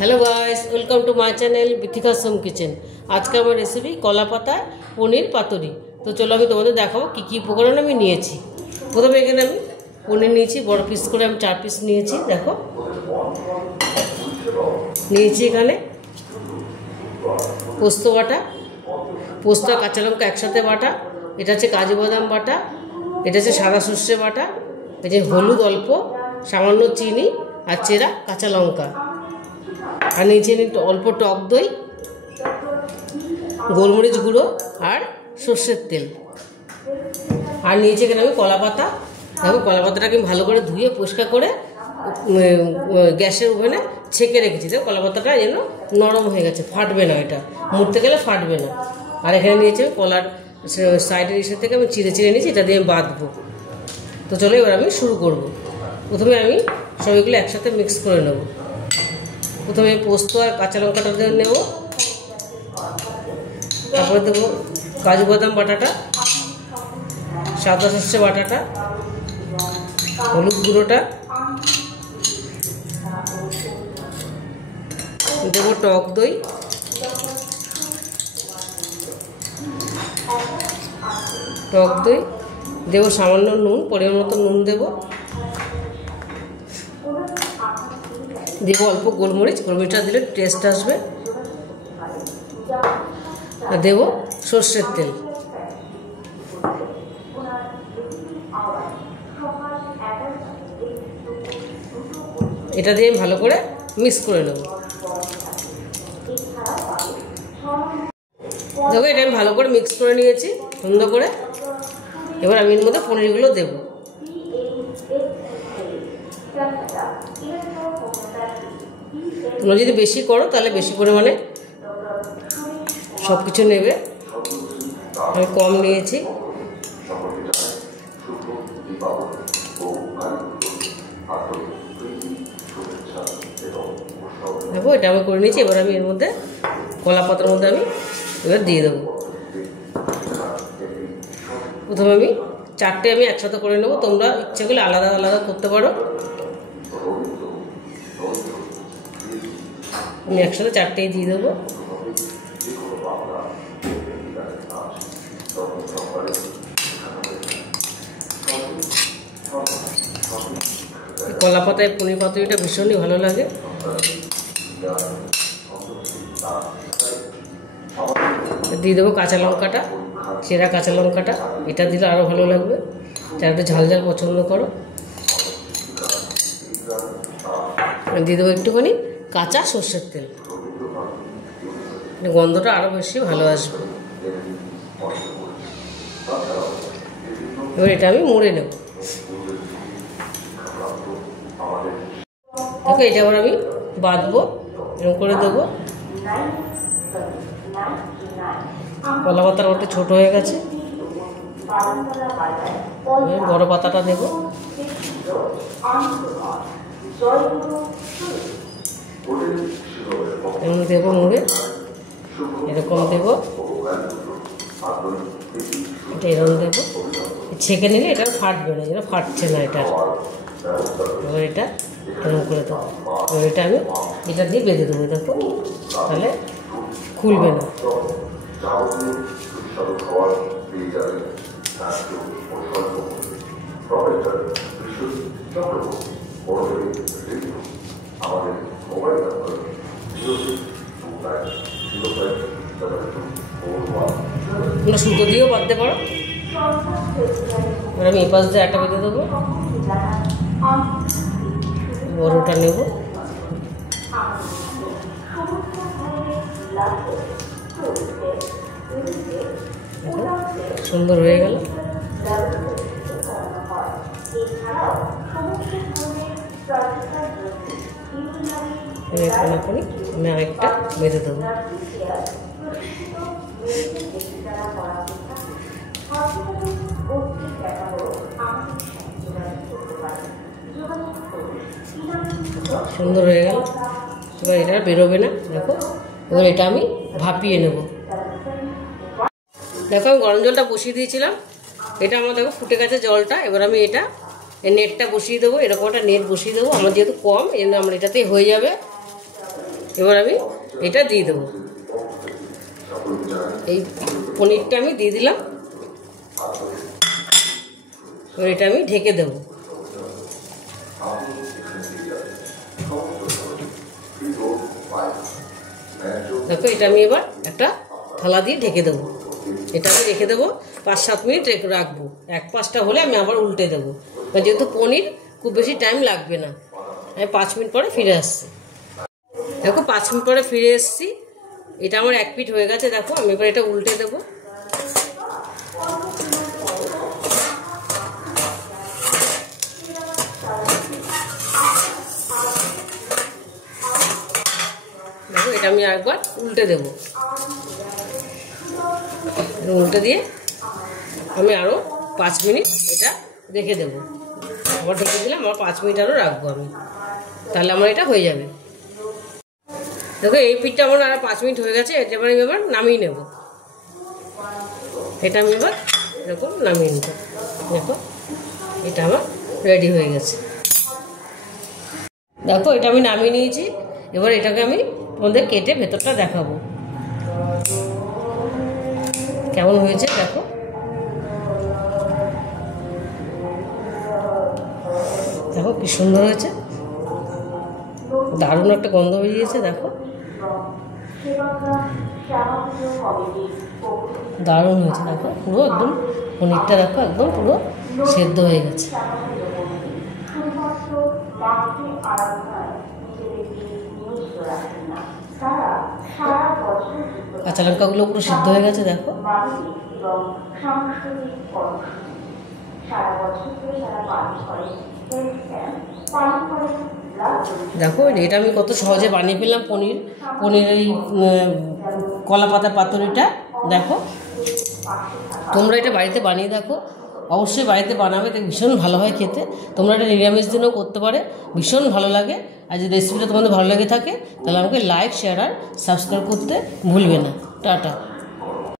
Hello guys, welcome to my channel Bithika's home kitchen. आज का আমার রেসিপি কলা পাতা পনির পাতুরি। তো চলো আমি তোমাদের দেখাবো কি কি উপকরণ আমি নিয়েছি। প্রথমে এখানে আমি পনির নিয়েছি, বড় পিস করে আমি 4 পিস নিয়েছি। দেখো নিয়েছি এখানে পোস্ত বাটা, পোস্ত আর কাঁচা লঙ্কা একসাথে বাটা, এটা হচ্ছে কাজু বাদাম বাটা, এটা হচ্ছে সাদা সর্ষে বাটা, এই যে হলুদ অল্প, সামান্য চিনি আর চেরা কাঁচা লঙ্কা, আর নিচে অল্প টক দই, গোলমরিচ গুঁড়ো আর সর্ষের তেল। আর নিচে এখানে আমি কলা পাতা। দেখো কলা পাতাটাকে আমি ভালো করে ধুয়ে পরিষ্কার করে গ্যাসের ওভেনে ছেঁকে রেখেছি। দেখো কলা পাতাটা যেন নরম হয়ে গেছে, ফাটবে না, এটা মুড়তে গেলে ফাটবে না। আর এখানে নিয়েছি কলার সাইডের ইসে থেকে আমি চিড়ে চিড়ে নিয়েছি, এটা দিয়ে আমি বাঁধবো। তো চলো এবার আমি শুরু করব। প্রথমে আমি সবগুলো একসাথে মিক্স করে নেব। প্রথমে পোস্ত আর কাঁচা লঙ্কাটা দিয়ে নেব, তারপরে দেবো কাজু বাদাম বাটাটা, সাদা সর্ষে বাটাটা, হলুদ গুঁড়োটা, দেবো টক দই, দেবো সামান্য নুন, পরিমাণ মতো নুন দেবো অল্প গোলমরিচটা দিলে টেস্ট আসবে, আর দেবো সর্ষের তেল। এটা দিয়ে ভালো করে মিক্স করে নেব। দেখো এটা আমি ভালো করে মিক্স করে নিয়েছি সুন্দর করে। এবার আমি এর মধ্যে পনিরগুলো দেবো। তোমরা যদি বেশি করো তাহলে বেশি পরিমাণে সব কিছু নেবে, আমি কম নিয়েছি। দেখো এটা আমি করে নিয়েছি। এবার আমি এর মধ্যে কলা পাতার মধ্যে আমি এবার দিয়ে দেবো। প্রথমে আমি 4টে আমি একসাথে করে নেবো, তোমরা ইচ্ছে করলে আলাদা আলাদা করতে পারো। আমি একসাথে 4টেই দিয়ে দেবো। কলা পাতায় পনির পাতুরিটা ভীষণই ভালো লাগে। দিয়ে দেবো কাঁচা লঙ্কাটা, চেরা কাঁচা লঙ্কাটা, এটা দিলে আরও ভালো লাগবে যারা একটু ঝাল ঝাল পছন্দ করো। দিয়ে দেবো একটুখানি কাঁচা সর্ষের তেল, গন্ধটা আরও বেশি ভালো আসবে। এবার এটা আমি মুড়ে নেব। দেখো এটা আবার আমি বাঁধবো, এরকম করে দেবো। কলা পাতার ওটা ছোটো হয়ে গেছে, বড় পাতাটা দেবো। এমন দেবো মুড়ে, এরকম দেবো, এটা এরকম দেবো। ছেঁকে নিলে এটা ফাটবে না, এটা ফাটছে না এটা। এবার এটা এরকম করে দেবো। এবার এটা আমি এটা দিয়ে বেঁধে দেবো। দেখো তাহলে খুলবে না। তোমরা সুতো দিয়েও বাঁধতে পারো। এবার আমি এই পাশ দিয়ে একটা বেঁধে দেবো, বড়োটা নেব। সুন্দর হয়ে গেল। আমি আরেকটা বেঁধে দেবো। সুন্দর হয়ে গেল। এবার এটা বেরোবে না। দেখো এবার এটা আমি ভাপিয়ে নেব। দেখো আমি গরম জলটা বসিয়ে দিয়েছিলাম, এটা আমার দেখো ফুটে গেছে জলটা। এবার আমি এটা নেটটা বসিয়ে দেবো, এরকম একটা নেট বসিয়ে দেবো। আমার যেহেতু কম এই জন্য আমার এটাতেই হয়ে যাবে। এবার আমি এটা দিয়ে দেবো, এই পনিরটা আমি দিয়ে দিলাম। এবার এটা আমি ঢেকে দেবো। দেখো এটা আমি এবার একটা থালা দিয়ে ঢেকে দেবো। এটা আমি রেখে দেবো 5-7 মিনিট রাখবো। 1-5টা হলে আমি আবার উল্টে দেবো, যেহেতু পনির খুব বেশি টাইম লাগবে না। আমি 5 মিনিট পরে ফিরে আসছি। দেখো 5 মিনিট পরে ফিরে এসেছি। এটা আমার 1 পিঠ হয়ে গেছে। দেখো আমি এবার এটা উল্টে দেবো। দেখো এটা আমি আরেকবার উল্টে দেবো। উল্টে দিয়ে আমি আরও 5 মিনিট এটা রেখে দেবো। আবার ঢেকে দিলাম, আবার 5 মিনিট আরও রাখবো আমি, তাহলে আমার এটা হয়ে যাবে। দেখো এই পিঠটা আমার আর 5 মিনিট হয়ে গেছে। এটা আমি এবার নামিয়ে নেব। এটা আমি এবার এরকম নামিয়ে নেব। দেখো এটা আমার রেডি হয়ে গেছে। দেখো এটা আমি নামিয়ে নিয়েছি। এবার এটাকে আমি তোমাদের কেটে ভেতরটা দেখাবো কেমন হয়েছে। দেখো দেখো কি সুন্দর হয়েছে, দারুণ একটা গন্ধ বেরিয়েছে। দেখো দারুণ হয়েছে। দেখো পুরো একদম পনিরটা দেখো একদম পুরো সেদ্ধ হয়ে গেছে। কাঁচা লঙ্কাগুলো পুরো সিদ্ধ হয়ে গেছে। দেখো দেখো এটা আমি কত সহজে বানিয়ে ফেললাম পনিরের এই কলা পাতা পাতুরিটা। দেখো তোমরা এটা বাড়িতে বানিয়ে দেখো, অবশ্যই বাড়িতে বানাবে, তো ভীষণ ভালো হয় খেতে। তোমরা এটা নিরামিষ দিনেও করতে পারে, ভীষণ ভালো লাগে। আর যদি রেসিপিটা তোমাদের ভালো লেগে থাকে তাহলে আমাকে লাইক, শেয়ার আর সাবস্ক্রাইব করতে ভুলবে না। টাটা।